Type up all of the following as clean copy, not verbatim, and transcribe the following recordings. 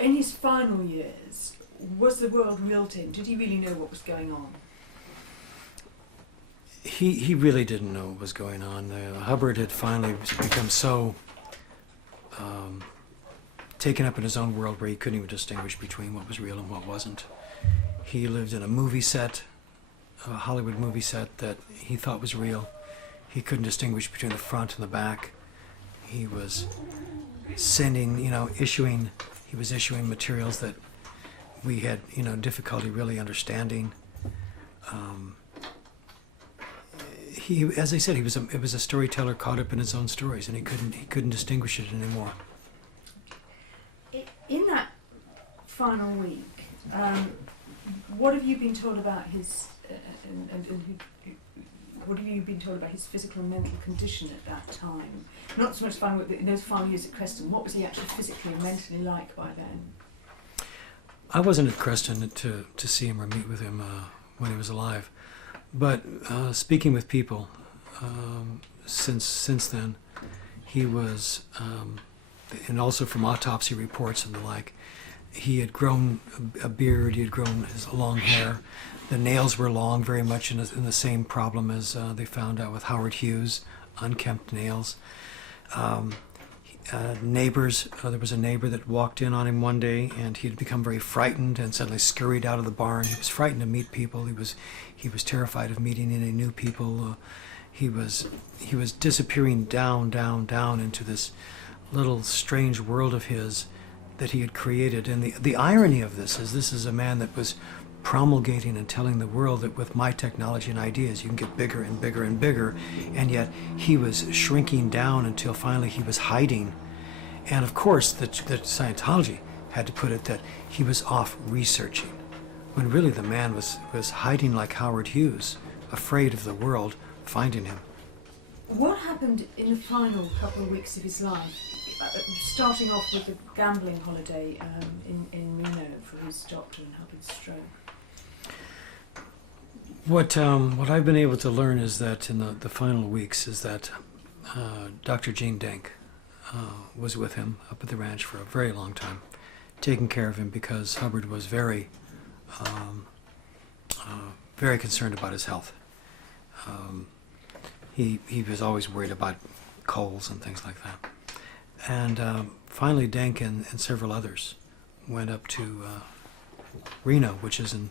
in his final years, was the world real to him? Did he really know what was going on? He really didn't know what was going on. Hubbard had finally become so taken up in his own world where he couldn't even distinguish between what was real and what wasn't. He lived in a movie set, a Hollywood movie set that he thought was real. He couldn't distinguish between the front and the back. He was sending, he was issuing materials that we had, difficulty really understanding. He, as I said, it was a storyteller caught up in his own stories, and he couldn't distinguish it anymore. In that final week, what have you been told about his, what have you been told about his physical and mental condition at that time? Not so much final week, but in those final years at Creston, what was he actually physically and mentally like by then? I wasn't at Creston to see him or meet with him when he was alive, but speaking with people since then, he was, and also from autopsy reports and the like, he had grown a beard, he had grown his long hair. The nails were long, very much in the same problem as they found out with Howard Hughes, unkempt nails. Neighbors, there was a neighbor that walked in on him one day, and he had become very frightened and suddenly scurried out of the barn. He was frightened to meet people. He was terrified of meeting any new people. He was disappearing down into this little strange world of his that he had created. And the irony of this is a man that was promulgating and telling the world that with my technology and ideas you can get bigger and bigger and bigger, and yet he was shrinking down until finally he was hiding. And of course that Scientology had to put it that he was off researching, when really the man was hiding like Howard Hughes, afraid of the world finding him. What happened in the final couple of weeks of his life, starting off with the gambling holiday in Reno for his doctor and Hubbard's stroke? What I've been able to learn is that in the final weeks is that Dr. Gene Denk was with him up at the ranch for a very long time, taking care of him because Hubbard was very concerned about his health. He was always worried about colds and things like that. And finally Denk and several others went up to Reno, which is in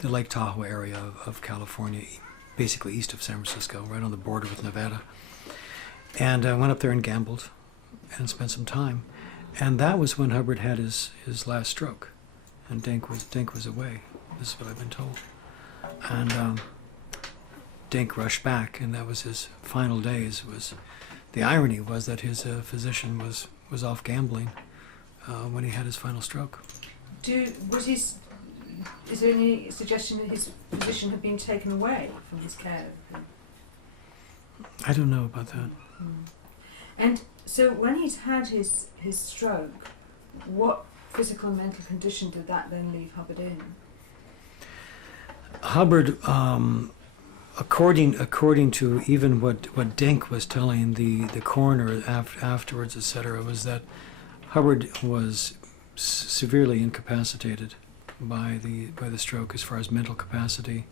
the Lake Tahoe area of California, basically east of San Francisco, right on the border with Nevada. And went up there and gambled and spent some time. And that was when Hubbard had his last stroke. And Denk was away. This is what I've been told. And Denk rushed back, and that was his final days. The irony was that his physician was off gambling when he had his final stroke. Is there any suggestion that his position had been taken away from his care? I don't know about that. And so when he's had his stroke, what physical and mental condition did that then leave Hubbard in? Hubbard, according to even what Denk was telling the coroner afterwards, etc., was that Hubbard was severely incapacitated by the stroke as far as mental capacity.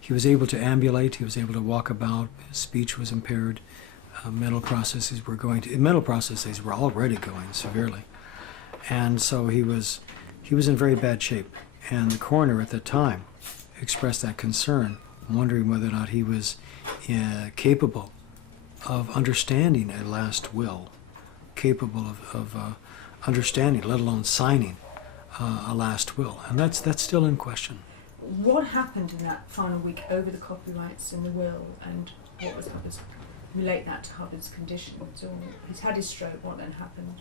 He was able to ambulate, he was able to walk about, his speech was impaired, mental processes were already going severely. And so he was in very bad shape. And the coroner at that time expressed that concern, wondering whether or not he was capable of understanding a last will, capable of understanding, let alone signing a last will, and that's still in question. What happened in that final week over the copyrights and the will, and what was Hubbard's, relate that to Hubbard's condition? So he's had his stroke. What then happened?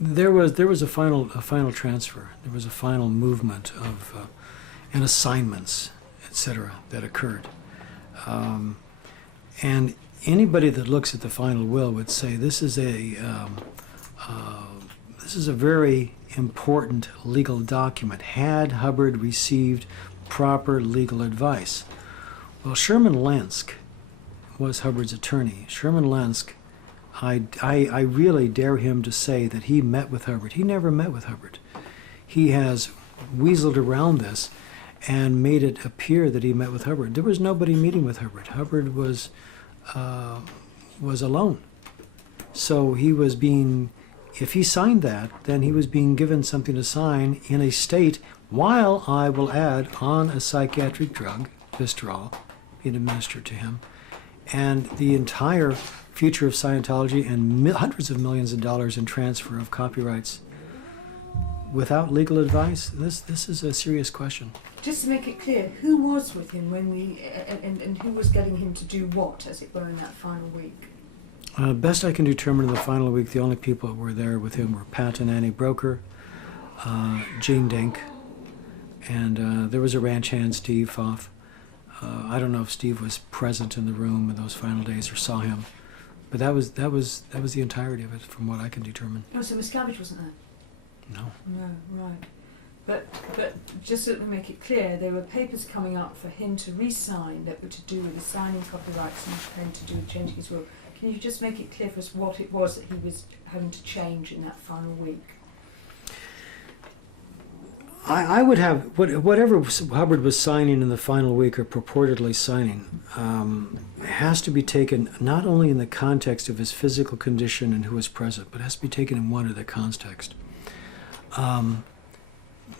There was a final transfer. There was a final movement of and assignments, etc., that occurred. And anybody that looks at the final will would say this is a very important legal document. Had Hubbard received proper legal advice? Well, Sherman Lensk was Hubbard's attorney. Sherman Lensk I really dare him to say that he met with Hubbard. He never met with Hubbard. He has weaseled around this and made it appear that he met with Hubbard. There was nobody meeting with Hubbard. Hubbard was alone. So he was being, if he signed that, then he was being given something to sign in a state, while I will add, on a psychiatric drug, Vistarol, being administered to him. And the entire future of Scientology and hundreds of millions of dollars in transfer of copyrights without legal advice, this is a serious question. Just to make it clear, who was with him when and who was getting him to do what, as it were, in that final week? Best I can determine in the final week, the only people who were there with him were Pat and Annie Broker, Gene Dink, and there was a ranch hand, Steve Foff. I don't know if Steve was present in the room in those final days or saw him, but that was the entirety of it, from what I can determine. Oh, so Miscavige wasn't there? No. No, right. But just so to make it clear, there were papers coming up for him to re-sign that were to do with the signing copyrights and to do with changing his will. Can you just make it clear for us what it was that he was having to change in that final week? I would have, whatever Hubbard was signing in the final week, or purportedly signing, has to be taken not only in the context of his physical condition and who was present, but has to be taken in one other context.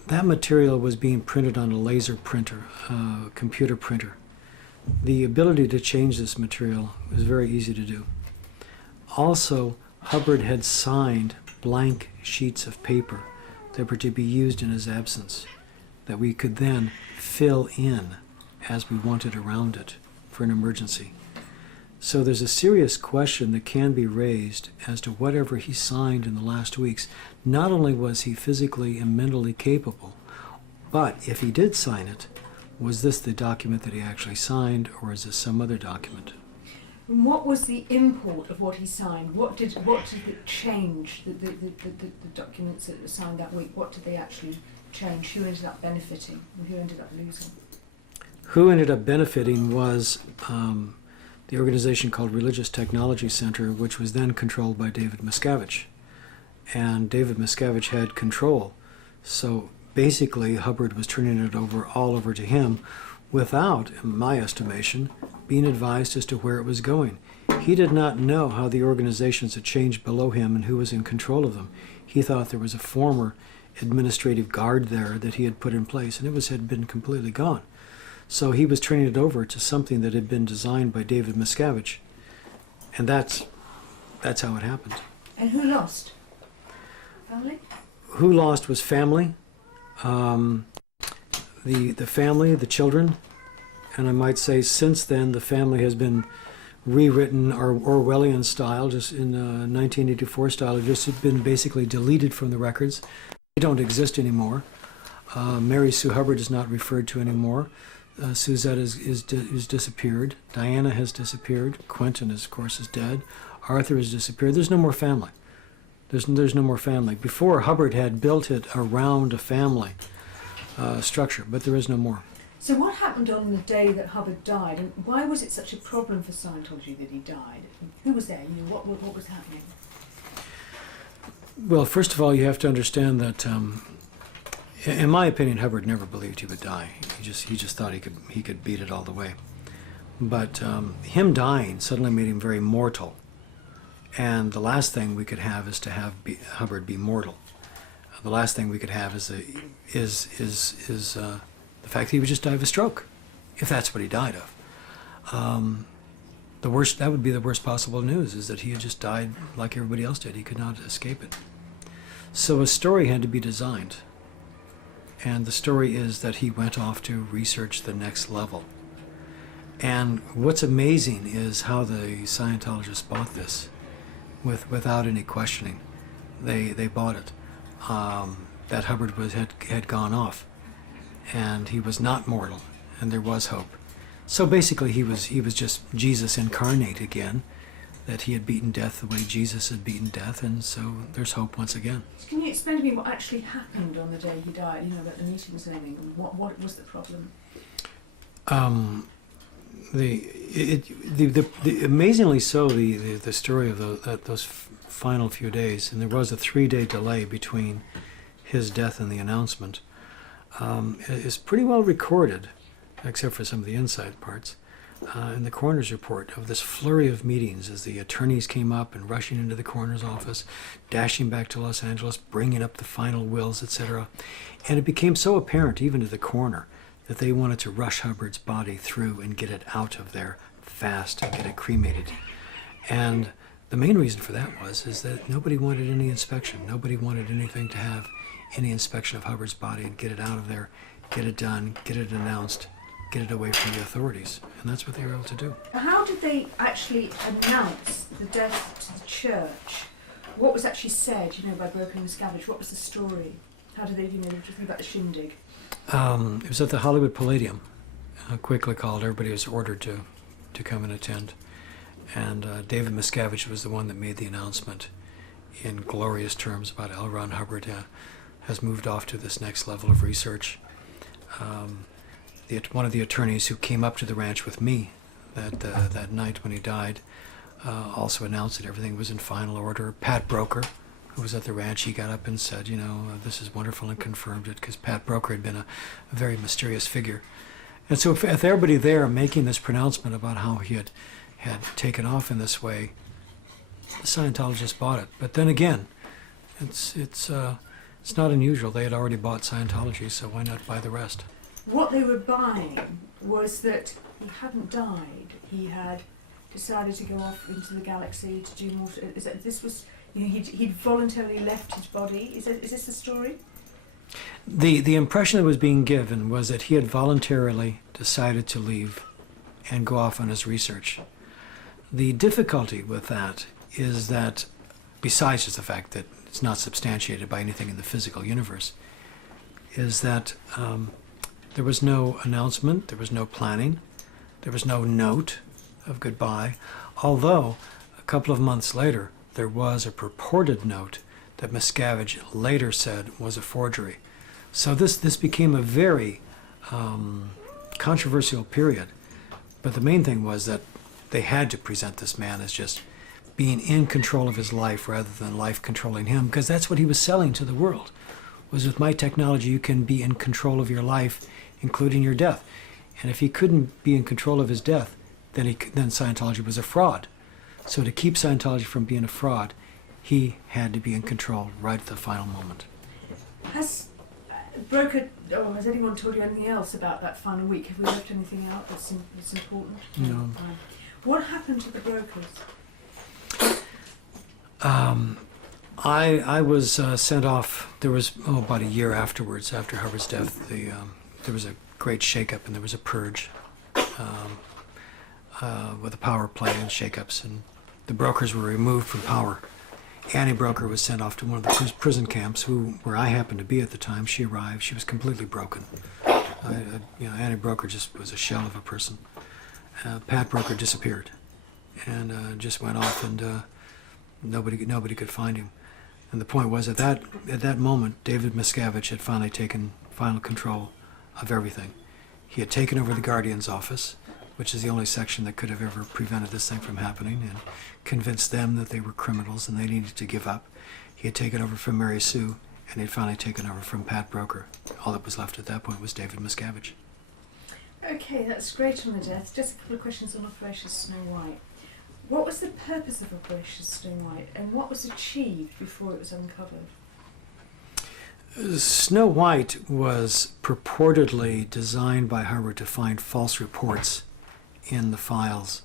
That material was being printed on a laser printer, computer printer. The ability to change this material was very easy to do. Also, Hubbard had signed blank sheets of paper that were to be used in his absence, that we could then fill in as we wanted around it for an emergency. So there's a serious question that can be raised as to whatever he signed in the last weeks. Not only was he physically and mentally capable, but if he did sign it, was this the document that he actually signed, or is this some other document? And what was the import of what he signed? What did it change? The documents that were signed that week, what did they actually change? Who ended up benefiting and who ended up losing? Who ended up benefiting was the organization called Religious Technology Center, which was then controlled by David Miscavige. And David Miscavige had control. So basically, Hubbard was turning it all over to him without, in my estimation, being advised as to where it was going. He did not know how the organizations had changed below him and who was in control of them. He thought there was a former administrative guard there that he had put in place, and it had been completely gone. So he was turning it over to something that had been designed by David Miscavige. And that's how it happened. And who lost? Family? Who lost was family. The family, the children, and I might say since then the family has been rewritten Orwellian style, just in 1984 style. It just had been basically deleted from the records. They don't exist anymore. Mary Sue Hubbard is not referred to anymore. Suzette is disappeared. Diana has disappeared. Quentin, of course, is dead. Arthur has disappeared. There's no more family. There's no more family. Before, Hubbard had built it around a family structure, but there is no more. So what happened on the day that Hubbard died, and why was it such a problem for Scientology that he died? Who was there? You know, what was happening? Well, first of all, you have to understand that, in my opinion, Hubbard never believed he would die. He just thought he could beat it all the way. But him dying suddenly made him very mortal. And the last thing we could have is to have Hubbard be mortal. The last thing we could have is the fact that he would just die of a stroke, if that's what he died of. That would be the worst possible news, is that he had just died like everybody else did. He could not escape it. So a story had to be designed. And the story is that he went off to research the next level. And what's amazing is how the Scientologists bought this without any questioning. They bought it. That Hubbard had gone off, and he was not mortal, and there was hope. So basically, he was just Jesus incarnate again, that he had beaten death the way Jesus had beaten death, and so there's hope once again. Can you explain to me what actually happened on the day he died? You know, about the meetings and everything. And what was the problem? Amazingly so, the story of those final few days, and there was a 3-day delay between his death and the announcement, is pretty well recorded, except for some of the inside parts, in the coroner's report of this flurry of meetings as the attorneys came up and rushing into the coroner's office, dashing back to Los Angeles, bringing up the final wills, etc. And it became so apparent, even to the coroner, that they wanted to rush Hubbard's body through and get it out of there fast and get it cremated. And the main reason for that is that nobody wanted any inspection. Nobody wanted anything to have any inspection of Hubbard's body and get it out of there, get it done, get it announced, get it away from the authorities. And that's what they were able to do. How did they actually announce the death to the church? What was actually said, by Broker and Miscavige? What was the story? How did they, do you think about the shindig? It was at the Hollywood Palladium. Quickly called. Everybody was ordered to come and attend. And David Miscavige was the one that made the announcement in glorious terms about L. Ron Hubbard has moved off to this next level of research. One of the attorneys who came up to the ranch with me that night when he died also announced that everything was in final order. Pat Broker, who was at the ranch, he got up and said, this is wonderful, and confirmed it, because Pat Broker had been a very mysterious figure. And so if everybody there making this pronouncement about how he had taken off in this way, the Scientologists bought it. But then again, it's not unusual. They had already bought Scientology, so why not buy the rest? What they were buying was that he hadn't died. He had decided to go off into the galaxy to do more. He'd voluntarily left his body. Is this the story? The impression that was being given was that he had voluntarily decided to leave and go off on his research. The difficulty with that is that, besides just the fact that it's not substantiated by anything in the physical universe, is that there was no announcement, there was no planning, there was no note of goodbye, although a couple of months later there was a purported note that Miscavige later said was a forgery. So this became a very controversial period. But the main thing was that they had to present this man as just being in control of his life rather than life controlling him, because that's what he was selling to the world, was with my technology you can be in control of your life, including your death. And if he couldn't be in control of his death, then Scientology was a fraud. So to keep Scientology from being a fraud, he had to be in control right at the final moment. Has anyone told you anything else about that final week? Have we left anything out that's important? No. What happened to the brokers? I was sent off. There was about a year afterwards, after Hubbard's death, there was a great shakeup and there was a purge with a power play and shakeups, and the brokers were removed from power. Annie Broker was sent off to one of the prison camps, where I happened to be at the time. She arrived. She was completely broken. Annie Broker just was a shell of a person. Pat Broker disappeared, and just went off, and nobody could find him. And the point was, at that moment, David Miscavige had finally taken final control of everything. He had taken over the Guardian's office, which is the only section that could have ever prevented this thing from happening, and convinced them that they were criminals and they needed to give up. He had taken over from Mary Sue, and he'd finally taken over from Pat Broker. All that was left at that point was David Miscavige. Okay, that's great on the death. Just a couple of questions on Operation Snow White. What was the purpose of Operation Snow White, and what was achieved before it was uncovered? Snow White was purportedly designed by Hubbard to find false reports in the files.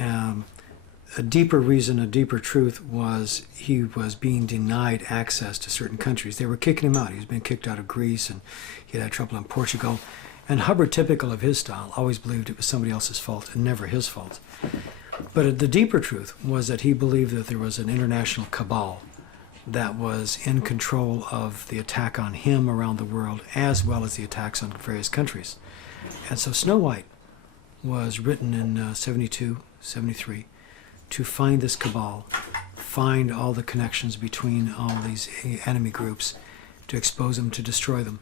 A deeper reason, a deeper truth was he was being denied access to certain countries. They were kicking him out. He was being kicked out of Greece, and he had trouble in Portugal. And Hubbard, typical of his style, always believed it was somebody else's fault and never his fault. But the deeper truth was that he believed that there was an international cabal that was in control of the attack on him around the world, as well as the attacks on various countries. And so Snow White was written in 72, 73, to find this cabal, find all the connections between all these enemy groups, to expose them, to destroy them.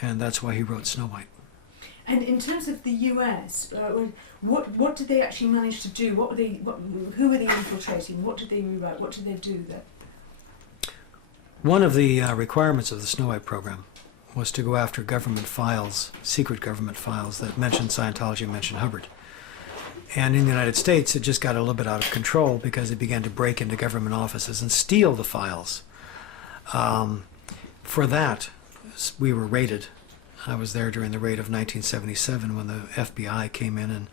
And that's why he wrote Snow White. And in terms of the US, what did they actually manage to do? Who were they infiltrating? What did they rewrite? What did they do there? One of the requirements of the Snow White program was to go after government files, secret government files that mentioned Scientology, mentioned Hubbard. And in the United States, it just got a little bit out of control because it began to break into government offices and steal the files. For that, we were raided. I was there during the raid of 1977 when the FBI came in and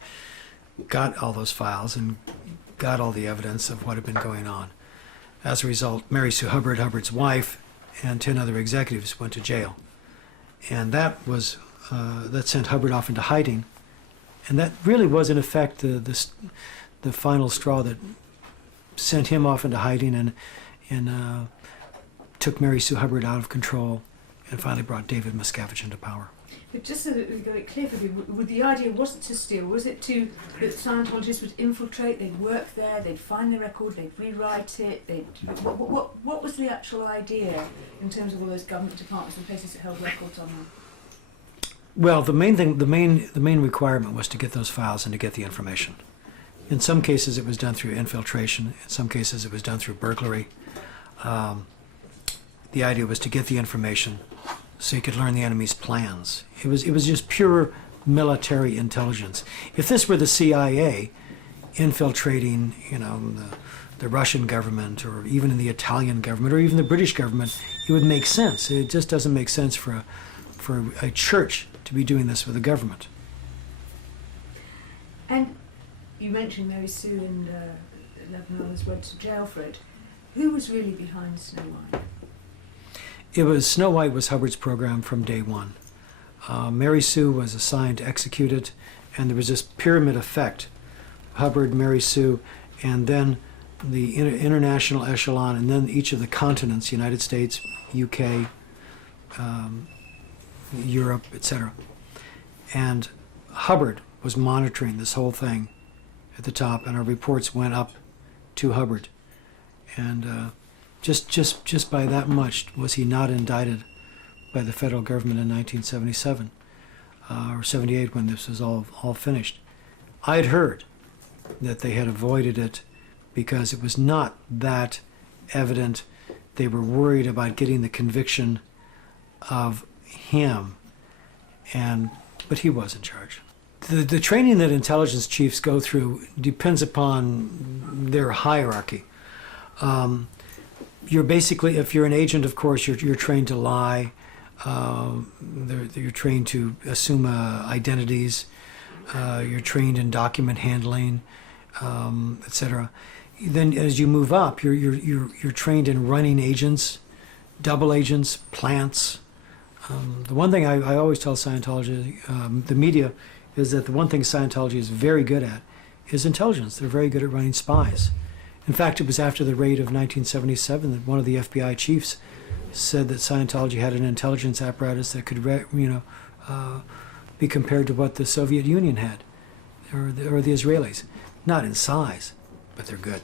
got all those files and got all the evidence of what had been going on. As a result, Mary Sue Hubbard, Hubbard's wife, and 10 other executives went to jail. And that sent Hubbard off into hiding. And that really was, in effect, the final straw that sent him off into hiding and took Mary Sue Hubbard out of control and finally brought David Miscavige into power. But just so that we got it clear for you, the idea wasn't to steal, was it that Scientologists would infiltrate, they'd work there, they'd find the record, they'd rewrite it, what was the actual idea in terms of all those government departments and places that held records on them? Well, the main requirement was to get those files and to get the information. In some cases, it was done through infiltration. In some cases, it was done through burglary. The idea was to get the information so you could learn the enemy's plans. It was just pure military intelligence. If this were the CIA infiltrating, the Russian government, or even the Italian government, or even the British government, it would make sense. It just doesn't make sense for a church to be doing this with the government. And you mentioned Mary Sue and 11 others went to jail for it. Who was really behind Snow White? Snow White was Hubbard's program from day one. Mary Sue was assigned to execute it, and there was this pyramid effect. Hubbard, Mary Sue, and then the international echelon, and then each of the continents, United States, UK, Europe, etc. And Hubbard was monitoring this whole thing at the top, and our reports went up to Hubbard. And just by that much was he not indicted by the federal government in 1977 or 78 when this was all finished. I had heard that they had avoided it because it was not that evident. They were worried about getting the conviction of him, but he was in charge. The training that intelligence chiefs go through depends upon their hierarchy. You're basically, if you're an agent, of course, you're trained to lie. You're trained to assume identities. You're trained in document handling, etc. Then, as you move up, you're trained in running agents, double agents, plants. The one thing I always tell Scientology, the media, is that the one thing Scientology is very good at is intelligence. They're very good at running spies. In fact, it was after the raid of 1977 that one of the FBI chiefs said that Scientology had an intelligence apparatus that could, be compared to what the Soviet Union had, or the Israelis. Not in size, but they're good.